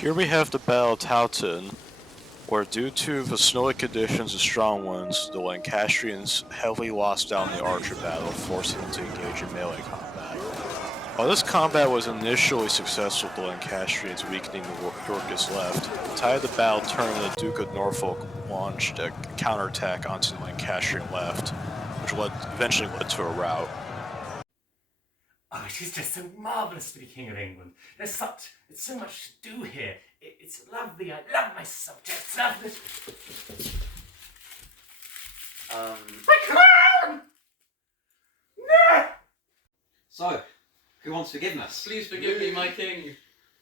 Here we have the Battle of Towton, where due to the snowy conditions and strong winds, the Lancastrians heavily lost down the archer battle, forcing them to engage in melee combat. While this combat was initially successful, the Lancastrians weakening the Yorkists left, the tide of the battle turned and the Duke of Norfolk launched a counterattack onto the Lancastrian left, which eventually led to a rout. Oh, it is just so marvellous to be King of England. There's so much to do here. It's lovely. I love my subjects. Lovely. My crown! No! So, who wants forgiveness? Please forgive me, my king.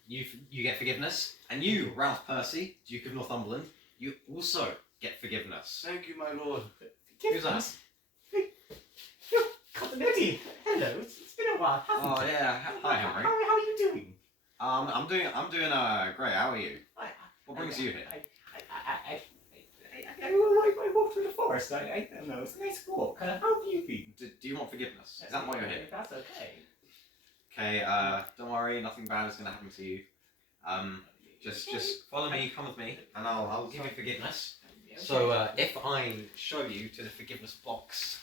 You get forgiveness, and you, Ralph Percy, Duke of Northumberland, you also get forgiveness. Thank you, my lord. Who's that? You're Continuity. Hello. It's been a while, hasn't Oh it? yeah, hi Henry. How are you doing? I'm doing great. How are you? What brings you here? I walked through the forest. I don't know. It's a nice walk. How have you been? Do you want forgiveness? Is that why you're here? That's okay. Okay. Don't worry. Nothing bad is gonna happen to you. Just follow me. Come with me, and I'll give you forgiveness. So if I show you to the forgiveness box,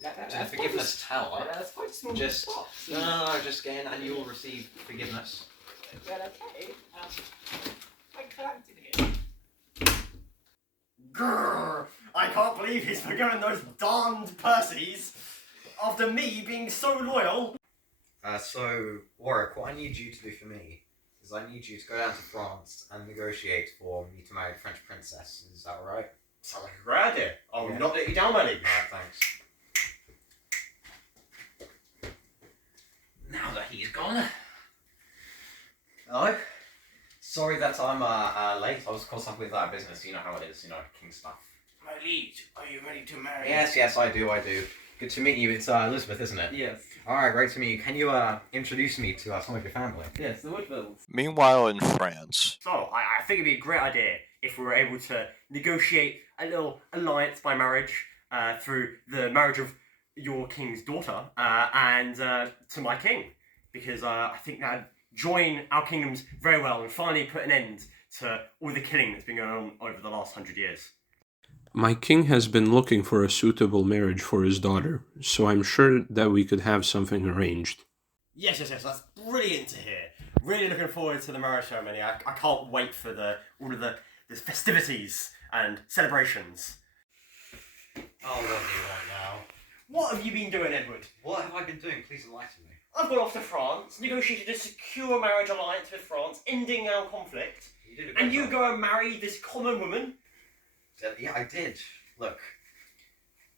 to the forgiveness tower, That's quite small. just box. no, just get in, and you will receive forgiveness. Well, okay. I climbed in here. Grrr! I can't believe he's forgiven those darned Percys after me being so loyal. So Warwick, what I need you to do for me is I need you to go down to France and negotiate for me to marry the French princess. Is that all right? Sounds like a great idea. I'll Yeah. not let you down, my liege. Alright, thanks. Now that he's gone. Hello? Sorry that I'm late. I was caught up with business. You know how it is, king stuff. My liege, are you ready to marry? Yes, I do. Good to meet you. It's Elizabeth, isn't it? Yes. Alright, great to meet you. Can you introduce me to some of your family? Yes, the Woodvilles. Meanwhile, in France, So, I think it'd be a great idea if we were able to negotiate a little alliance by marriage through the marriage of your king's daughter and to my king. Because I think that'd join our kingdoms very well and finally put an end to all the killing that's been going on over the last 100 years. My king has been looking for a suitable marriage for his daughter, so I'm sure that we could have something arranged. Yes, that's brilliant to hear. Really looking forward to the marriage ceremony. I can't wait for all of the festivities and celebrations. Oh, what do you want now? What have you been doing, Edward? What have I been doing? Please enlighten me. I've gone off to France, negotiated a secure marriage alliance with France, ending our conflict, You did a great and you job. go and marry this common woman? Yeah, I did. Look,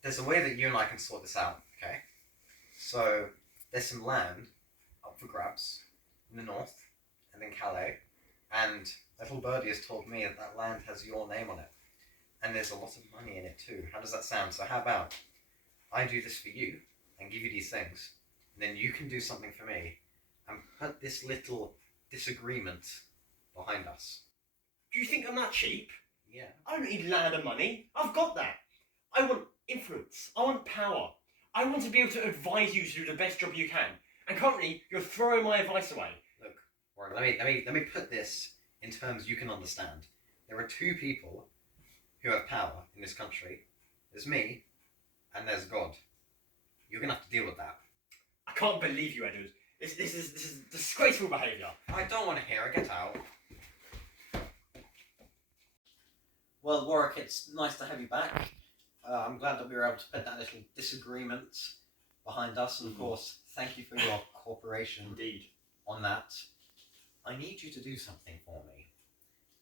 there's a way that you and I can sort this out, okay? So, there's some land up for grabs in the north, and in Calais, and little birdie has told me that land has your name on it. And there's a lot of money in it too. How does that sound? So how about I do this for you, and give you these things, and then you can do something for me, and put this little disagreement behind us. Do you think I'm that cheap? Yeah. I don't need land and money. I've got that. I want influence. I want power. I want to be able to advise you to do the best job you can. And currently, you're throwing my advice away. Look, Warren, let me put this in terms you can understand. There are two people who have power in this country. There's me, and there's God. You're gonna have to deal with that. I can't believe you, Edward. This is disgraceful behaviour. I don't want to hear it. Get out. Well, Warwick, it's nice to have you back. I'm glad that we were able to put that little disagreement behind us, and of course, thank you for your cooperation. Indeed. On that. I need you to do something for me.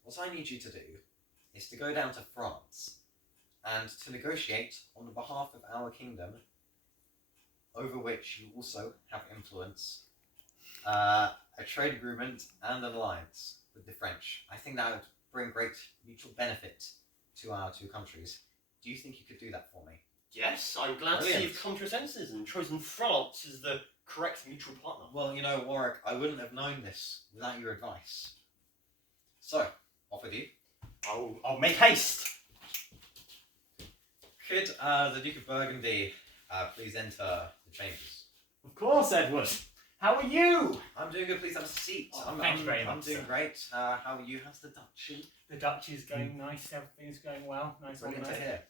What I need you to do is to go down to France and to negotiate on behalf of our kingdom, over which you also have influence, a trade agreement and an alliance with the French. I think that would bring great mutual benefit to our two countries. Do you think you could do that for me? Yes, I'm glad to see Brilliant. you've come to your senses and chosen France as the correct mutual partner. Well, Warwick, I wouldn't have known this without your advice. So, off with you. I'll make haste. Could the Duke of Burgundy please enter the chambers? Of course, Edward. How are you? I'm doing good. Please have a seat. Oh, thank you very I'm much, doing sir. great. How are you? How's the duchy? The Dutch is going nice. Everything's going well. Nice, Brilliant to organised. hear.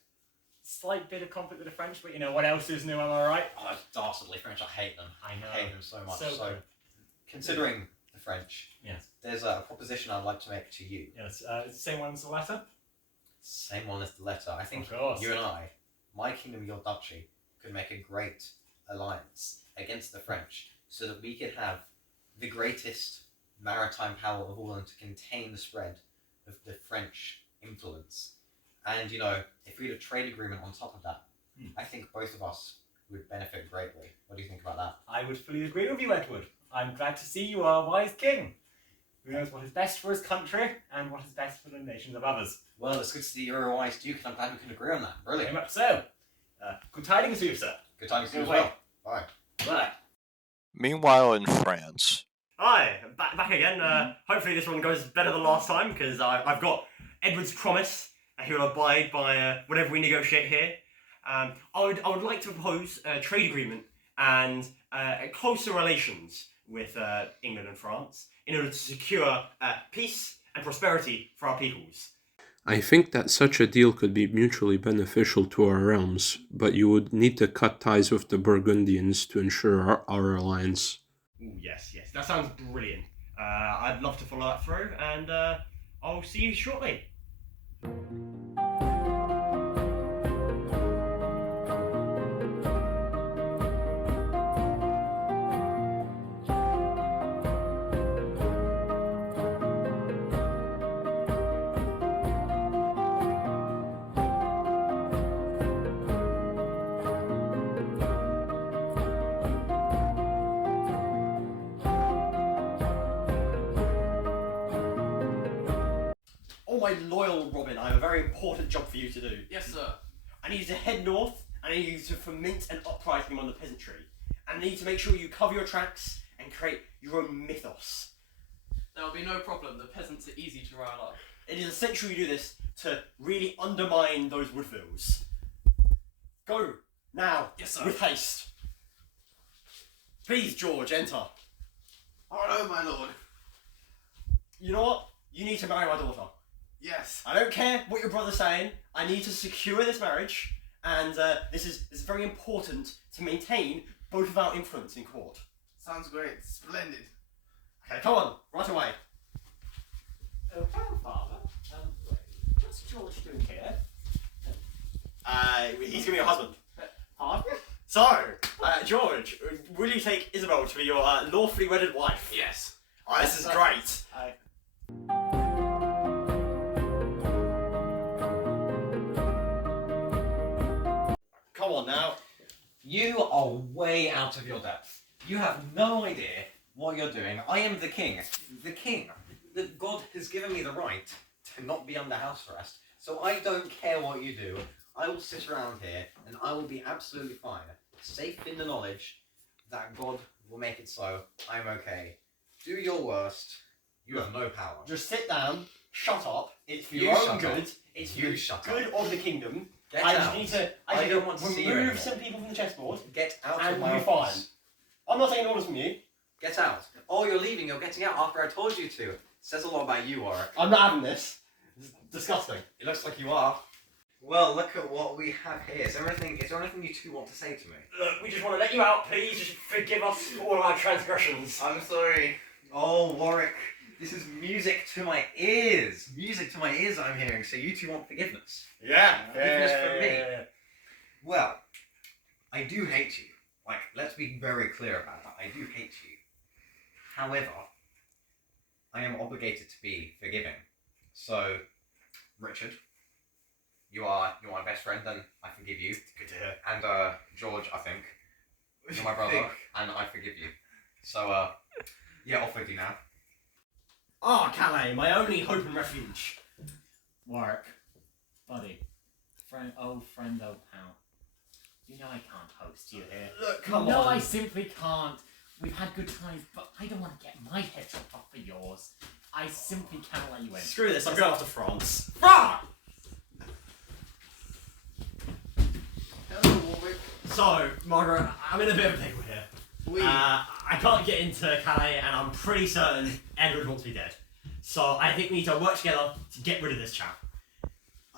Slight bit of conflict with the French, but you know what else is new? Am I right? Oh, it's dastardly French. I hate them. I know. I hate them so much. So So, good. considering the French, Yes. there's a proposition I'd like to make to you. Yes. Same one as the letter. Same one as the letter. I think Of course. you and I, my kingdom, your duchy, could make a great alliance against the French, so that we could have the greatest maritime power of all and to contain the spread of the French influence. And you know, if we had a trade agreement on top of that, I think both of us would benefit greatly. What do you think about that? I would fully agree with you, Edward. I'm glad to see you are a wise king who knows what is best for his country and what is best for the nations of others. Well, it's good to see you're a wise duke, and I'm glad we can agree on that. Very Brilliant. much so. Good tidings to you, sir. Good time to see you as Good well. Bye. Bye. Meanwhile, in France, Hi, back again. Hopefully this one goes better than last time because I've got Edward's promise and he'll abide by whatever we negotiate here. I would like to propose a trade agreement and closer relations with England and France in order to secure peace and prosperity for our peoples. I think that such a deal could be mutually beneficial to our realms, but you would need to cut ties with the Burgundians to ensure our alliance. Ooh, yes, that sounds brilliant. I'd love to follow that through, and I'll see you shortly. Oh, my loyal Robin, I have a very important job for you to do. Yes, sir. I need you to head north, and I need you to foment an uprising among the peasantry. And I need to make sure you cover your tracks and create your own mythos. There will be no problem. The peasants are easy to rile up. It is essential you do this to really undermine those Woodvilles. Go, now, Yes, sir. with haste. Please, George, enter. Oh no, my lord. You know what? You need to marry my daughter. Yes. I don't care what your brother's saying. I need to secure this marriage, and this is very important to maintain both of our influence in court. Sounds great. Splendid. Okay, come on, right away. Oh, hello, Father. What's George doing here? He's gonna be your husband. Pardon? So, George, will you take Isabel to be your lawfully wedded wife? Yes. Oh, this is great. Come on now. You are way out of your depth. You have no idea what you're doing. I am the king. The king. That God has given me the right to not be under house arrest. So I don't care what you do. I will sit around here and I will be absolutely fine. Safe in the knowledge that God will make it so. I'm okay. Do your worst. You have no power. Just sit down, shut up. It's for You your shut own up. good. It's for You the shut good of the kingdom. Get I out. just need to. I need don't to want to see you remove anymore. some people from the chessboard, Get out and of my you'll be fine. office. I'm not taking orders from you. Get out. Oh, you're leaving. You're getting out after I told you to. Says a lot about you, Warwick. I'm not having this. It's disgusting. It looks like you are. Well, look at what we have here. Is there anything you two want to say to me? Look, we just want to let you out. Please, just forgive us for all of our transgressions. I'm sorry. Oh, Warwick, this is music to my ears. Music to my ears I'm hearing. So you two want forgiveness? Yeah. Forgiveness from me. Well, I do hate you. Like, let's be very clear about that. I do hate you. However, I am obligated to be forgiving. So, Richard, you are my best friend, and I forgive you. Good to hear. And George, I think you're my brother, and I forgive you. So, yeah, off with you now. Ah, Calais, my only hope and refuge. Warwick, buddy, old friend, old pal. You know I can't host you here. Look, come no, on. I simply can't. We've had good times, but I don't want to get my head chopped off for yours. I simply can't let you in. Screw this. I'm going off to France. Hello, Warwick. So, Margaret, I'm in a bit of a pickle here. We. I can't get into Calais, and I'm pretty certain Edward wants me dead. So I think we need to work together to get rid of this chap.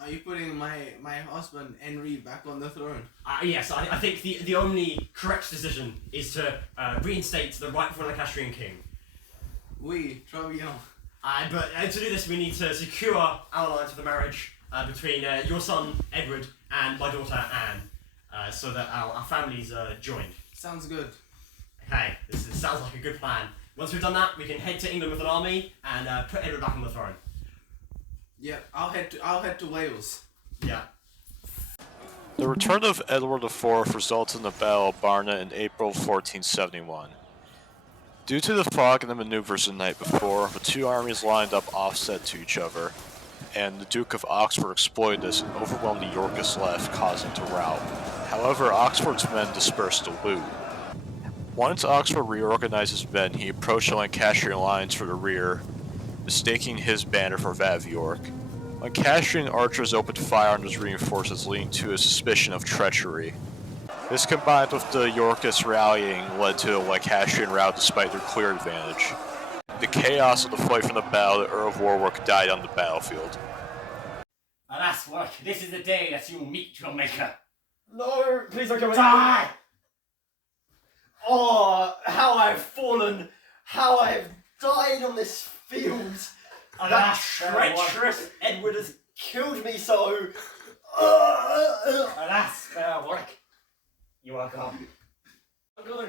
Are you putting my husband Henry back on the throne? Yes, I think the only correct decision is to reinstate the rightful Lancastrian king. Oui, très bien. But to do this, we need to secure our alliance with the marriage between your son Edward and my daughter Anne, so that our families are joined. Sounds good. Okay, this sounds like a good plan. Once we've done that, we can head to England with an army and put Edward back on the throne. Yeah, I'll head to Wales. Yeah. The return of Edward IV resulted in the Battle of Barnet in April 1471. Due to the fog and the maneuvers the night before, the two armies lined up offset to each other, and the Duke of Oxford exploited this and overwhelmed the Yorkist left, causing to rout. However, Oxford's men dispersed the loot. Once Oxford reorganized his men, he approached the Lancastrian lines for the rear, mistaking his banner for that of York. Lancastrian archers opened fire on his reinforcements, leading to a suspicion of treachery. This, combined with the Yorkists rallying, led to a Lancastrian rout despite their clear advantage. The chaos of the fight from the battle, the Earl of Warwick died on the battlefield. Alas, Warwick, this is the day that you meet your maker. No, please don't go in. Die! Oh, how I've fallen, how I've died on this field. That Alas, treacherous Edward has killed me so. Alas, fair Warwick, you are gone. I'm going.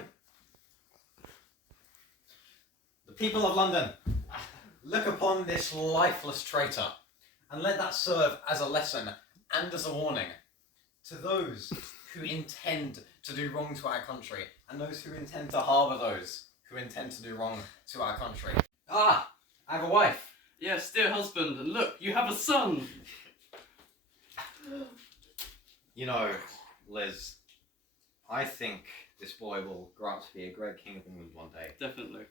The people of London, look upon this lifeless traitor, and let that serve as a lesson and as a warning to those who intend to do wrong to our country, and those who intend to harbour those who intend to do wrong to our country. Ah, I have a wife. Yes, dear husband, and look, you have a son. You know, Liz, I think this boy will grow up to be a great king of England one day. Definitely.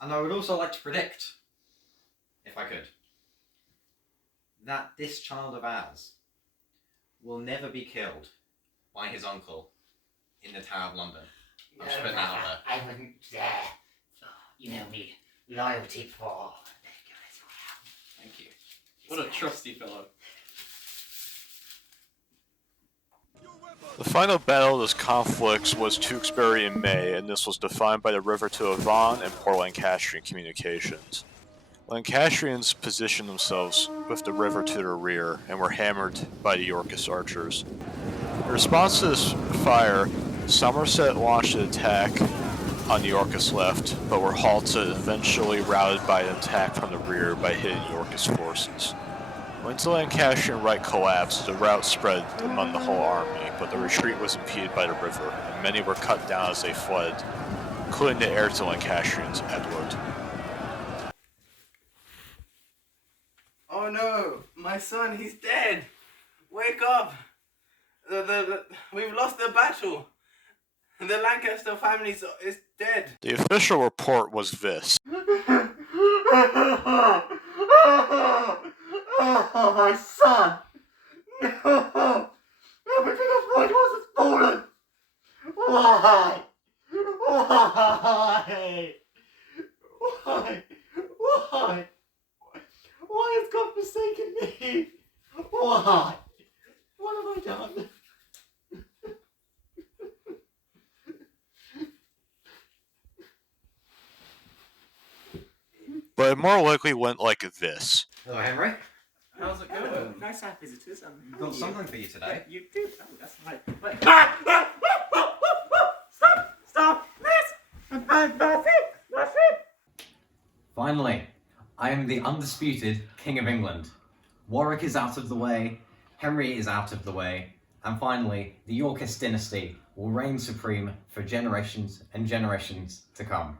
And I would also like to predict, if I could, that this child of ours will never be killed by his uncle in the Tower of London. I'm just putting that out there. I wouldn't dare. You know me, loyalty for. Thank you. What a trusty fellow. The final battle of this conflict was Tewkesbury in May, and this was defined by the river to Avon and poor Lancastrian communications. Lancastrians positioned themselves with the river to their rear and were hammered by the Yorkist archers. In response to this fire, Somerset launched an attack on the Yorkist left, but were halted and eventually routed by an attack from the rear by hidden Yorkist forces. When the Lancastrian right collapsed, the rout spread among the whole army, but the retreat was impeded by the river, and many were cut down as they fled, including the heir to the Lancastrians, Edward. Oh no, my son, he's dead. Wake up. We've lost the battle. The Lancaster family is dead. The official report was this. Oh, my son! No! Everything of mine was fallen! Why? Why? Why? Why? Why has God forsaken me? Why? What have I done? But it more likely went like this. Hello, Henry. How's it going? Nice to have visitors. I've got something for you today. You did. Oh, that's right. But Stop! Stop! That's it! Finally, I am the undisputed King of England. Warwick is out of the way, Henry is out of the way, and finally, the Yorkist dynasty will reign supreme for generations and generations to come.